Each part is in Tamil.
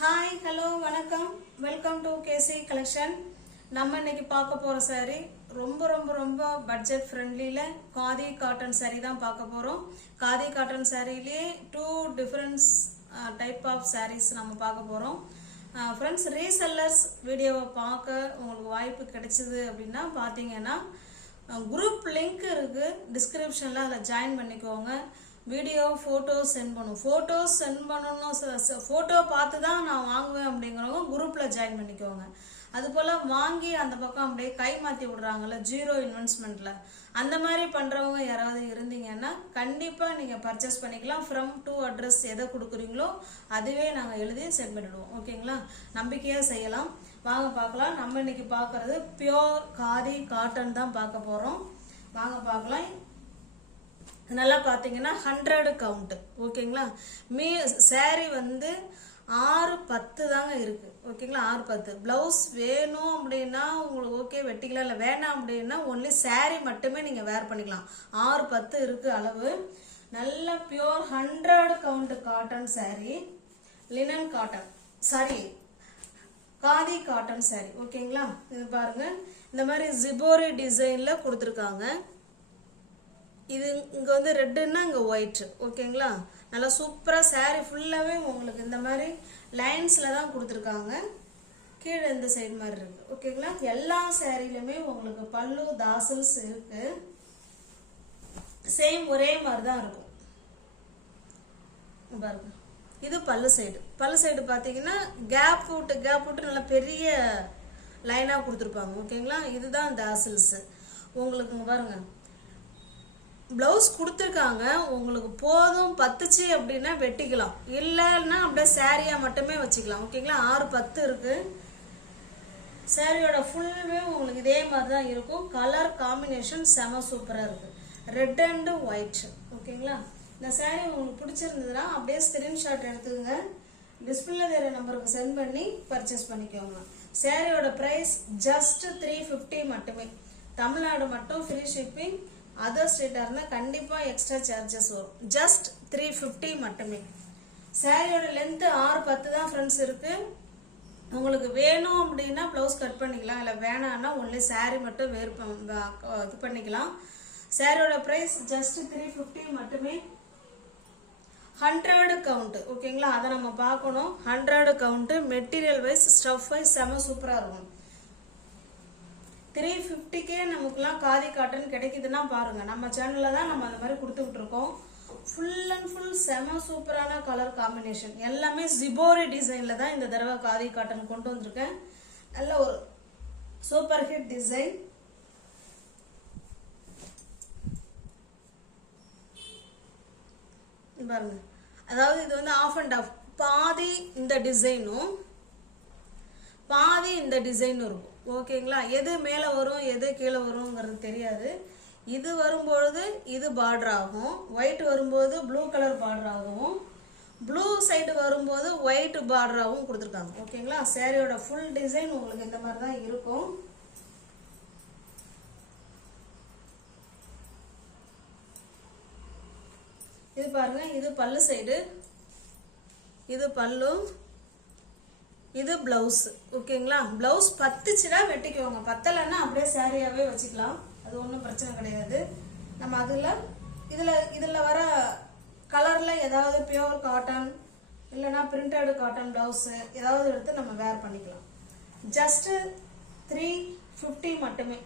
ஹாய் ஹலோ வணக்கம் வெல்கம் டு கேசி கலெக்ஷன். நம்ம இன்னைக்கு பார்க்க போகிற saree ரொம்ப ரொம்ப ரொம்ப பட்ஜெட் ஃப்ரெண்ட்லியில் காதி காட்டன் saree தான் பார்க்க போகிறோம். காதி காட்டன் சாரிலேயே 2 டிஃப்ரெண்ட்ஸ் டைப் ஆஃப் sarees நம்ம பார்க்க போகிறோம். ஃப்ரெண்ட்ஸ், ரீசெல்லர்ஸ் வீடியோவை பார்க்க உங்களுக்கு வாய்ப்பு கிடைச்சிது அப்படின்னா பார்த்தீங்கன்னா குரூப் லிங்க் இருக்குது டிஸ்கிரிப்ஷனில், அதில் ஜாயின் பண்ணிக்கோங்க. வீடியோ ஃபோட்டோஸ் சென்ட் பண்ணும். ஃபோட்டோஸ் சென்ட் பண்ணணும், ஃபோட்டோ பார்த்து தான் நான் வாங்குவேன் அப்படிங்கிறவங்க குரூப்பில் ஜாயின் பண்ணிக்கோங்க. அதுபோல் வாங்கி அந்த பக்கம் அப்படியே கை மாற்றி விடுறாங்கல்ல ஜீரோ இன்வெஸ்ட்மெண்ட்டில், அந்த மாதிரி பண்ணுறவங்க யாராவது இருந்தீங்கன்னா கண்டிப்பாக நீங்கள் பர்ச்சேஸ் பண்ணிக்கலாம். ஃப்ரம் டு அட்ரஸ் எதை கொடுக்குறீங்களோ அதுவே நாங்கள் எழுதி சென்ட் பண்ணிவிடுவோம். ஓகேங்களா? நம்பிக்கையாக செய்யலாம். வாங்க பார்க்கலாம். நம்ம இன்னைக்கு பார்க்குறது பியோர் காதி காட்டன் தான் பார்க்க போகிறோம். வாங்க பார்க்கலாம். நல்லா பார்த்தீங்கன்னா 100 கவுண்ட். ஓகேங்களா? சாரி வந்து 6-10 தாங்க இருக்குது. ஓகேங்களா? 6-10. ப்ளவுஸ் வேணும் அப்படின்னா உங்களுக்கு ஓகே வெட்டிக்கலாம், இல்லை வேணாம் அப்படின்னா ஒன்லி சாரி மட்டுமே நீங்கள் வேர் பண்ணிக்கலாம். 6-10 இருக்குது அளவு. நல்ல pure 100 count cotton sorry, linen cotton sorry, khadi cotton sorry. ஓகேங்களா? இது பாருங்க, இந்த மாதிரி ஜிபோரி டிசைனில் கொடுத்துருக்காங்க. இது இங்கே வந்து ரெட்டுன்னா இங்கே ஒயிட். ஓகேங்களா? நல்லா சூப்பராக சாரீ ஃபுல்லாகவே உங்களுக்கு இந்த மாதிரி லைன்ஸில் தான் கொடுத்துருக்காங்க. கீழே இந்த சைடு மாதிரி இருக்குது. ஓகேங்களா? எல்லா சாரிலுமே உங்களுக்கு பல்லு தாசல்ஸ் இருக்கு. சேம் ஒரே மாதிரி தான் இருக்கும். பாருங்க, இது பல்லு சைடு. பல்லு சைடு பார்த்தீங்கன்னா கேப் விட்டு நல்லா பெரிய லைனாக கொடுத்துருப்பாங்க. ஓகேங்களா? இதுதான் தாசல்ஸ். உங்களுக்கு பாருங்க, ப்ளவுஸ் கொடுத்துருக்காங்க. உங்களுக்கு போதும் பத்துச்சு அப்படின்னா வெட்டிக்கலாம், இல்லைன்னா அப்படியே சாரியாக மட்டுமே வச்சுக்கலாம். ஓகேங்களா? 6-10 இருக்கு. சாரியோட ஃபுல்வே உங்களுக்கு இதே மாதிரி தான் இருக்கும். கலர் காம்பினேஷன் செம சூப்பராக இருக்கு, ரெட் அண்ட் ஒயிட். ஓகேங்களா? இந்த சாரி உங்களுக்கு பிடிச்சிருந்ததுன்னா அப்படியே ஸ்கிரீன்ஷாட் எடுத்துக்கோங்க, டிஸ்பிளே தெரிய நம்பருக்கு சென்ட் பண்ணி பர்ச்சேஸ் பண்ணிக்கோங்க. சாரியோட ப்ரைஸ் ஜஸ்ட் 350 மட்டுமே. தமிழ்நாடு மட்டும் ஃப்ரீ ஷிப்பிங். அதர் ஸ்டேட்டாக இருந்தால் கண்டிப்பாக எக்ஸ்ட்ரா சார்ஜஸ் வரும். ஜஸ்ட் 350 மட்டுமே. சாரியோட லென்த்து 6-10 தான் ஃப்ரெண்ட்ஸ் இருக்குது. உங்களுக்கு வேணும் அப்படின்னா ப்ளவுஸ் கட் பண்ணிக்கலாம், இல்லை வேணான்னா ஒன்லி சாரி மட்டும் இது பண்ணிக்கலாம். சாரியோட ப்ரைஸ் ஜஸ்ட் 350 மட்டுமே. 100 கவுண்ட். ஓகேங்களா? அதை நம்ம பார்க்கணும். 100 count. Material wise stuff wise செம சூப்பராக இருக்கும். 350க்கே நமக்குலாம் காதி காட்டன் கிடைக்குதுன்னா பாருங்க, நம்ம சேனல்ல தான் நம்ம அந்த மாதிரி கொடுத்துக்கிட்டு இருக்கோம். ஃபுல் அண்ட் ஃபுல் செம சூப்பரான கலர் காம்பினேஷன். எல்லாமே ஜிபோரி டிசைன்ல தான் இந்த தடவை காதி காட்டன் கொண்டு வந்திருக்கேன். நல்ல ஒரு சூப்பர் ஹிட் டிசைன். பாருங்க, அதாவது இது வந்து ஆஃப் அண்ட் ஆஃப், பாதி இந்த டிசைனும் பாதி இந்த டிசைனும் இருக்கும். ஓகேங்களா? எது மேலே வரும் எது கீழே வருங்கிறது தெரியாது. இது வரும்பொழுது இது பார்டர் ஆகும், ஒயிட் வரும்போது ப்ளூ கலர் பார்டர் ஆகும், ப்ளூ சைடு வரும்போது ஒயிட் பார்டராகவும் கொடுத்துருக்காங்க. ஓகேங்களா? சாரியோட ஃபுல் டிசைன் உங்களுக்கு இந்த மாதிரி தான் இருக்கும். இது பாருங்க, இது பல்லு சைடு, இது பல்லு, இது பிளவுஸ். ஓகேங்களா? பிளவுஸ் பத்துச்சுன்னா வெட்டிக்குவாங்க, பத்தலைன்னா அப்படியே சாரியாவே வச்சுக்கலாம். அது ஒன்றும் பிரச்சனை கிடையாது. நம்ம இதில் வர கலரில் ஏதாவது பியோர் காட்டன் இல்லைன்னா பிரிண்டட் காட்டன் ப்ளவுஸு ஏதாவது எடுத்து நம்ம வேர் பண்ணிக்கலாம். ஜஸ்ட் 350 மட்டுமே.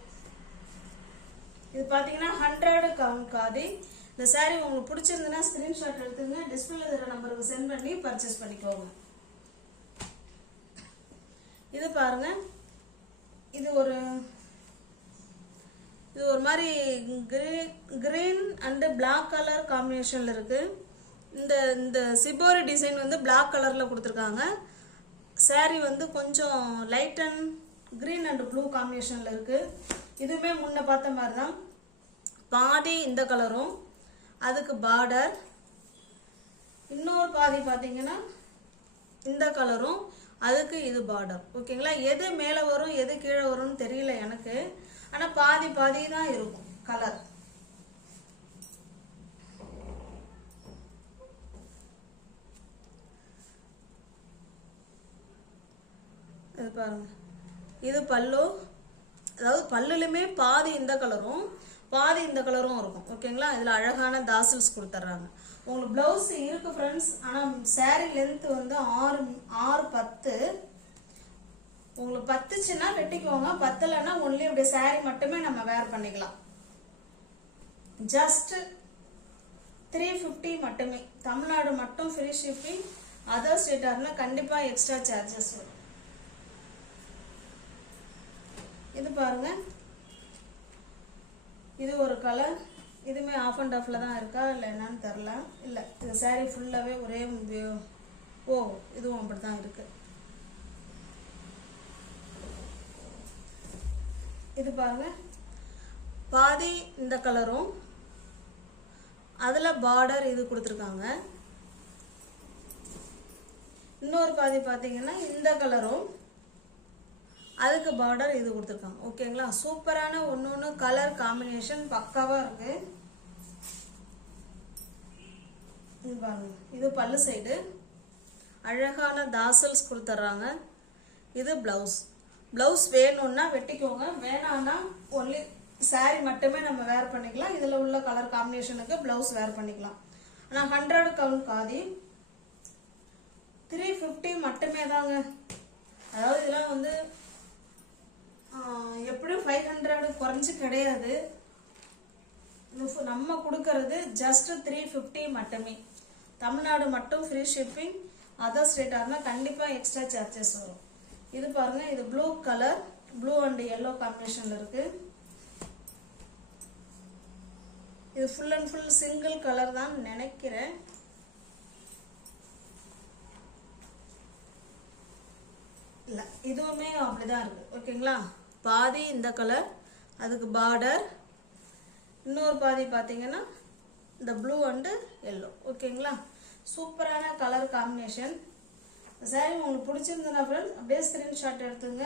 இது பார்த்தீங்கன்னா 100 கவுண்ட் காதி. இந்த சாரி உங்களுக்கு பிடிச்சிருந்ததுன்னா ஸ்க்ரீன்ஷாட் எடுத்துங்க, டிஸ்பிளே தர நம்பருக்கு சென்ட் பண்ணி பர்ச்சேஸ் பண்ணிக்கோங்க. இது பாருங்க, இது ஒரு மாதிரி கிரீன் அண்ட் பிளாக் கலர் காம்பினேஷன்ல இருக்கு. இந்த சிபோரி டிசைன் வந்து பிளாக் கலர்ல கொடுத்துருக்காங்க. சாரி வந்து கொஞ்சம் light and green and blue காம்பினேஷன்ல இருக்கு. இதுவுமே முன்ன பார்த்த மாதிரி தான். பாதி இந்த கலரும் அதுக்கு பார்டர், இன்னொரு பாதி பார்த்தீங்கன்னா இந்த கலரும் அதுக்கு இது பார்டர். ஓகேங்களா? எது மேலே வரும் எது கீழே வரும்னு தெரியல எனக்கு, ஆனால் பாதி பாதி தான் இருக்கும் கலர். பாருங்க, இது பல்லு. அதாவது பல்லுலையுமே பாதி இந்த கலரும் பாதி இந்த கலரும் இருக்கும். ஓகேங்களா, இதில் அழகான தாசல்ஸ் கொடுத்துட்றாங்க. உங்களுக்கு ப்ளவுஸ் இருக்கு ஃப்ரெண்ட்ஸ். ஆனால் சாரீ லென்த் வந்து 6 10. உங்களுக்கு பத்துச்சுன்னா வெட்டிக்கோங்க, பத்தலைன்னா ஒன்லி அப்படியே சாரீ மட்டுமே நம்ம வேர் பண்ணிக்கலாம். ஜஸ்ட் 350 மட்டுமே. தமிழ்நாடு மட்டும் ஃப்ரீ ஷிப்பிங். அதர் ஸ்டேட்டாக கண்டிப்பாக எக்ஸ்ட்ரா சார்ஜஸ் வரும். இது பாருங்க, இது ஒரு கலர். இதுவுமே ஆஃப் அண்ட் ஆஃப்ல தான் இருக்கா இல்லை என்னன்னு தெரில. இல்லை, இது சாரீ ஃபுல்லாகவே ஒரே இதுவும் அப்படி தான் இருக்கு. இது பாருங்க, பாதி இந்த கலரும் அதில் பார்டர் இது கொடுத்துருக்காங்க. இன்னொரு பாதி பார்த்தீங்கன்னா இந்த கலரும் அதுக்கு பார்டர் இது கொடுத்துருக்காங்க. ஓகேங்களா, சூப்பரான ஒன்று கலர் காம்பினேஷன் பக்காவாக இருக்கு. இது பாருங்க, இது பல்லு சைடு அழகான தாசல்ஸ் கொடுத்துட்றாங்க. இது பிளவுஸ். பிளவுஸ் வேணும்னா வெட்டிக்கோங்க, வேணான்னா ஒன்லி சாரீ மட்டுமே நம்ம வேர் பண்ணிக்கலாம். இதில் உள்ள கலர் காம்பினேஷனுக்கு பிளவுஸ் வேர் பண்ணிக்கலாம். ஆனால் 100 கவுண்ட் காதி 350 மட்டுமே தாங்க. அதாவது இதெல்லாம் வந்து எப்படியும் 500 குறைஞ்சி கிடையாது. நம்ம கொடுக்கறது ஜஸ்ட் 350 மட்டுமே. தமிழ்நாடு மட்டும் ஃப்ரீ ஷிப்பிங். அதர் ஸ்டேட்டாக இருந்தால் கண்டிப்பாக எக்ஸ்ட்ரா சார்ஜஸ் வரும். இது பாருங்க, இது blue colour, blue and yellow காம்பினேஷன்ல இருக்கு. இது full and full single colour தான் நினைக்கிறேன். இல்லை, இதுவுமே அப்படிதான் இருக்கு. ஓகேங்களா, பாதி இந்த கலர், அதுக்கு பார்டர். இன்னொரு பாதி பார்த்தீங்கன்னா இந்த ப்ளூ அண்டு எல்லோ. ஓகேங்களா, சூப்பரான கலர் காம்பினேஷன். சாரி உங்களுக்கு பிடிச்சிருந்ததுன்னா ஃப்ரெண்ட்ஸ் அப்படியே ஸ்க்ரீன்ஷாட் எடுத்துங்க,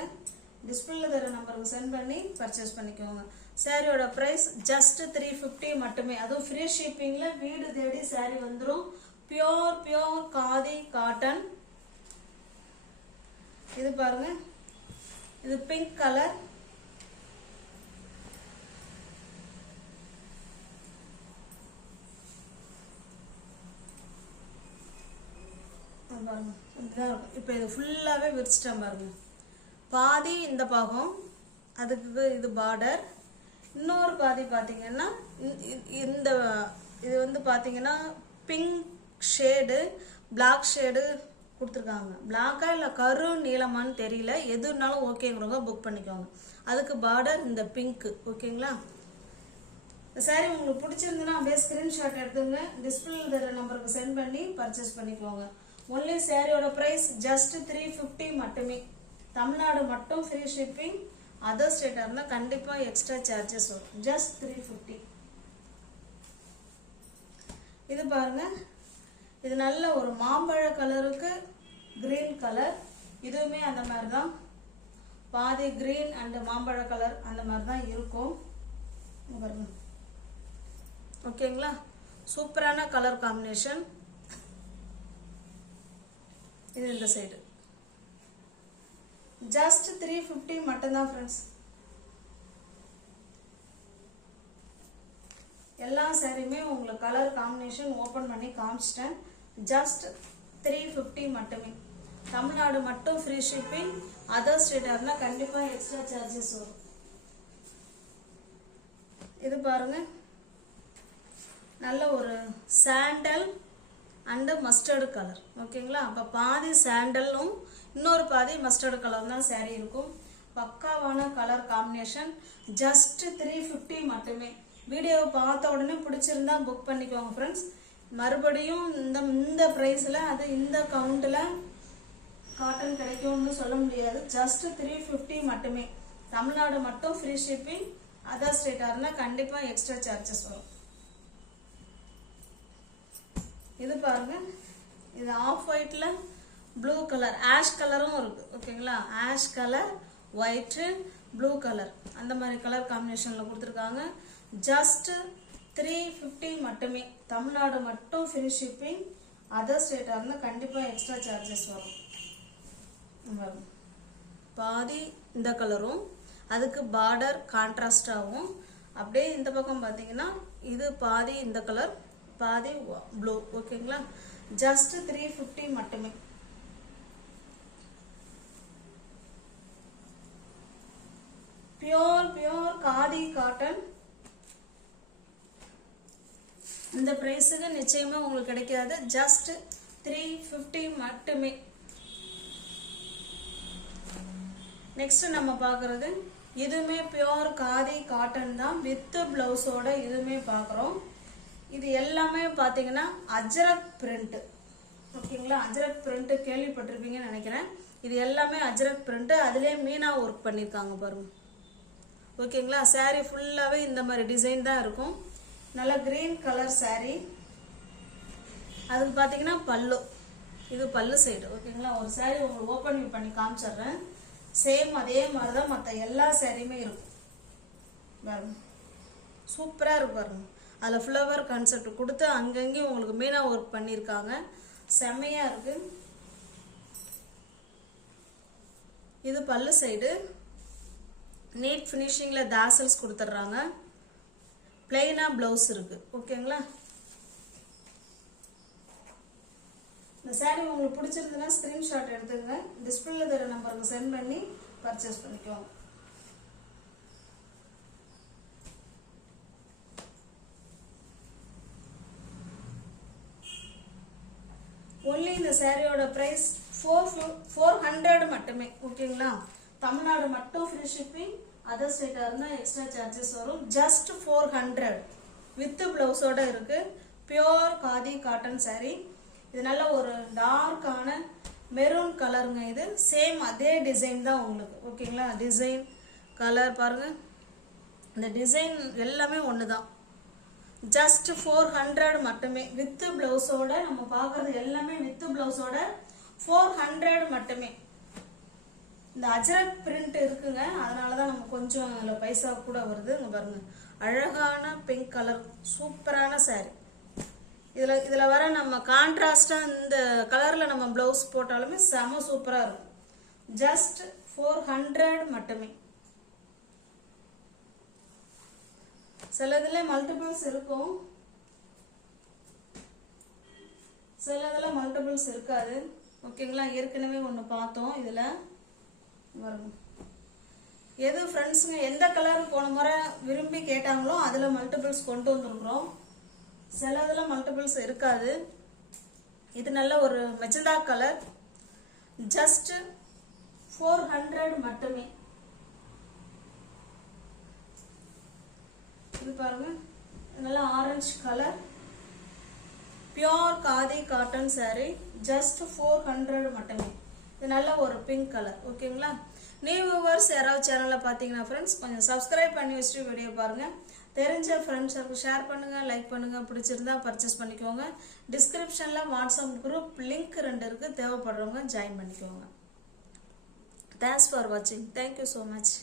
டிஸ்பிளேல தர நம்பருக்கு சென்ட் பண்ணி பர்ச்சேஸ் பண்ணிக்கோங்க. சாரியோட ப்ரைஸ் ஜஸ்ட் 350 மட்டுமே. அதுவும் ஃப்ரீ ஷிப்பிங்கில் வீடு தேடி சாரி வந்துடும். Pure khadi cotton. இது பாருங்க, இது பிங்க் கலர். பாருங்க, இதுதான் இருக்கும். இப்போ இது ஃபுல்லாகவே விரிச்சிட்டேன் பாருங்க. பாதி இந்த பாகம், அதுக்கு இது பார்டர். இன்னொரு பாதி பார்த்தீங்கன்னா இந்த இது வந்து பார்த்தீங்கன்னா பிங்க் ஷேடு, பிளாக் ஷேடு கொடுத்துருக்காங்க. பிளாக்கா இல்லை கரு நீளமானு தெரியல, எதுனாலும் ஓகேங்கிறவங்க புக் பண்ணிக்கோங்க. அதுக்கு பார்டர் இந்த பிங்க்கு. ஓகேங்களா, இந்த சாரி உங்களுக்கு பிடிச்சிருந்துன்னா அப்படியே ஸ்க்ரீன்ஷாட் எடுத்துங்க, டிஸ்பிளேல தர நம்பருக்கு சென்ட் பண்ணி பர்ச்சேஸ் பண்ணிக்கோங்க. ஒன்லி சாரியோட ப்ரைஸ் ஜஸ்ட் 350 மட்டுமே. தமிழ்நாடு மட்டும் ஃப்ரீ ஷிப்பிங். அதர் ஸ்டேட்டாக இருந்தால் கண்டிப்பாக எக்ஸ்ட்ரா சார்ஜஸ் வரும். ஜஸ்ட் 350. இது பாருங்க, இது நல்ல ஒரு மாம்பழ கலருக்கு கிரீன் கலர். இதுவுமே அந்த மாதிரி தான், பாதி கிரீன் அண்ட் மாம்பழ கலர் அந்த மாதிரி தான் இருக்கும். பாருங்க, ஓகேங்களா, சூப்பரான கலர் காம்பினேஷன். இது இந்த சைடு ஜஸ்ட் 350 மட்டும்தான் ஃப்ரெண்ட்ஸ். எல்லா சாரியுமே உங்களுக்கு கலர் காம்பினேஷன் ஓப்பன் பண்ணி காமிச்சிட்டேன். ஜஸ்ட் 350 மட்டுமே. தமிழ்நாடு மட்டும் ஃப்ரீ ஷிப்பிங். அதர் ஸ்டேட்டாக இருந்தால் கண்டிப்பாக எக்ஸ்ட்ரா சார்ஜஸ் வரும். இது பாருங்க, நல்ல ஒரு சாண்டல் அண்ட் மஸ்டர்டு கலர். ஓகேங்களா, அப்போ பாதி சாண்டலும் இன்னொரு பாதி மஸ்டர்டு கலர் தான் சாரீ இருக்கும். பக்காவான கலர் காம்பினேஷன். ஜஸ்ட் 350 மட்டுமே. வீடியோவை பார்த்த உடனே பிடிச்சிருந்தா புக் பண்ணிக்கோங்க ஃப்ரெண்ட்ஸ். மறுபடியும் இந்த ப்ரைஸில் அது இந்த கவுண்டில் காட்டன் கிடைக்கும்னு சொல்ல முடியாது. ஜஸ்ட் 350 மட்டுமே. தமிழ்நாடு மட்டும் ஃப்ரீ ஷிப்பிங். அதர் ஸ்டேட்டாக இருந்தால் கண்டிப்பாக எக்ஸ்ட்ரா சார்ஜஸ் வரும். இது பாருங்க, இது ஆஃப் ஒயிட்டில் ப்ளூ கலர், ஆஷ் கலரும் இருக்கு. ஓகேங்களா, ash colour, white, blue colour அந்த மாதிரி கலர் காம்பினேஷனில் கொடுத்துருக்காங்க. ஜஸ்ட் 350 மட்டுமே. தமிழ்நாடு மட்டும் ஃப்ரீ ஷிப்பிங். அதர் ஸ்டேட்டாக இருந்தால் கண்டிப்பாக எக்ஸ்ட்ரா சார்ஜஸ் வரும். பாதி இந்த கலரும் அதுக்கு பார்டர் கான்ட்ராஸ்ட் ஆகும். அப்படியே இந்த பக்கம் பார்த்தீங்கன்னா இது பாதி இந்த கலர் பாதி ப்ளூ. ஓகேங்களா, ஜஸ்ட் 350 மட்டுமே. Pure khadi cotton. இந்த பிரைஸுக்கு நிச்சயமா உங்களுக்கு கிடைக்காது. ஜஸ்ட் 350 மட்டுமே. நெக்ஸ்ட் நம்ம பார்க்கறது இதுவுமே பியோர் காதி காட்டன் தான் வித் பிளவுஸோட இதுவுமே பார்க்குறோம். இது எல்லாமே பார்த்தீங்கன்னா அஜ்ரக் பிரிண்ட். ஓகேங்களா, அஜ்ரக் பிரிண்ட் கேள்விப்பட்டிருப்பீங்கன்னு நினைக்கிறேன். இது எல்லாமே அஜ்ரக் பிரிண்ட், அதுலேயே மீனா ஒர்க் பண்ணியிருக்காங்க பாருங்க. ஓகேங்களா, சாரீ ஃபுல்லாகவே இந்த மாதிரி டிசைன் தான் இருக்கும். நல்லா கிரீன் கலர் சாரீ. அதுக்கு பார்த்தீங்கன்னா பல்லு, இது பல்லு சைடு. ஓகேங்களா, ஒரு சாரீ உங்களுக்கு ஓப்பன் பண்ணி காமிச்சிடுறேன். சேம் அதே மாதிரி தான் மற்ற எல்லா சாரியுமே இருக்கும் பாருங்க. சூப்பராக இருக்கு பாருங்க. அதில் ஃப்ளவர் கான்செப்ட் கொடுத்து அங்கங்கேயும் உங்களுக்கு மீனா ஒர்க் பண்ணியிருக்காங்க. செம்மையாக இருக்கு. இது பல்லு சைடு. நீட் ஃபினிஷிங்கில் தாசல்ஸ் கொடுத்துட்றாங்க. பிளெயினாக ப்ளவுஸ் இருக்கு. ஓகேங்களா, இந்த சாரீ உங்களுக்கு பிடிச்சிருந்ததுன்னா ஸ்க்ரீன்ஷாட் எடுத்துங்க. டிஸ்பிளேல தர நம்பருக்கு சென்ட் பண்ணி பர்ச்சேஸ் பண்ணிக்கோங்க. ஒன்லி இந்த சாரியோட பிரைஸ் 400 மட்டுமே. ஓகேங்களா, தமிழ்நாடு மட்டும் ஃப்ரீ ஷிப்பிங். அதர் ஸ்டேட்டாக இருந்தால் எக்ஸ்ட்ரா சார்ஜஸ் வரும். ஜஸ்ட் 400 வித் பிளவுஸோட இருக்கு. Pure khadi cotton sari. இது நல்ல ஒரு டார்க்கான மெரூன் கலருங்க. இது சேம் அதே டிசைன் தான் உங்களுக்கு. ஓகேங்களா, டிசைன் கலர் பாருங்க. இந்த டிசைன் எல்லாமே ஒன்று தான். ஜஸ்ட் 400 மட்டுமே வித் பிளவுஸோட. நம்ம பார்க்கறது எல்லாமே வித் பிளவுஸோட 400 மட்டுமே. இந்த அஜ்ரக் பிரிண்ட் இருக்குங்க, அதனால தான் நம்ம கொஞ்சம் அதில் பைசா கூட வருது. இங்கே பாருங்க, அழகான பிங்க் கலர் சூப்பரான சாரீ. இதில் வர நம்ம கான்ட்ராஸ்டாக இந்த கலரில் நம்ம ப்ளவுஸ் போட்டாலுமே செம சூப்பராக இருக்கும். ஜஸ்ட் 400 மட்டுமே. சில இதில் மல்டிபிள்ஸ் இருக்கும், சில இதில் மல்டிபிள்ஸ் இருக்காது. ஓகேங்களா, ஏற்கனவே ஒன்று பார்த்தோம். இதில் வரும் எது ஃப்ரெண்ட்ஸுங்க எந்த கலர் போன முறை விரும்பி கேட்டாங்களோ அதில் மல்டிபிள்ஸ் கொண்டு வந்துருக்குறோம். சில இதில் மல்டிபிள்ஸ் இருக்காது. இது நல்ல ஒரு மெஜந்தா கலர். ஜஸ்ட் 400 மட்டுமே. இது பாருங்க, நல்ல orange colour pure khadi cotton sari. Just 400 மட்டுமே. இது நல்ல ஒரு பிங்க் கலர். ஓகேங்களா, நியூ வியூவர்ஸ் யாராவது சேனலில் பார்த்தீங்கன்னா ஃப்ரெண்ட்ஸ் கொஞ்சம் சப்ஸ்கிரைப் பண்ணி வச்சுட்டு வீடியோ பாருங்கள். தெரிஞ்ச ஃப்ரெண்ட்ஸுக்கு ஷேர் பண்ணுங்கள், லைக் பண்ணுங்கள். பிடிச்சிருந்தா பர்ச்சேஸ் பண்ணிக்கோங்க. டிஸ்கிரிப்ஷனில் வாட்ஸ்அப் குரூப் லிங்க் 2 இருக்குது. தேவைப்படுறவங்க ஜாயின் பண்ணிக்கோங்க. தேங்க்ஸ் ஃபார் வாட்சிங். Thank you so much.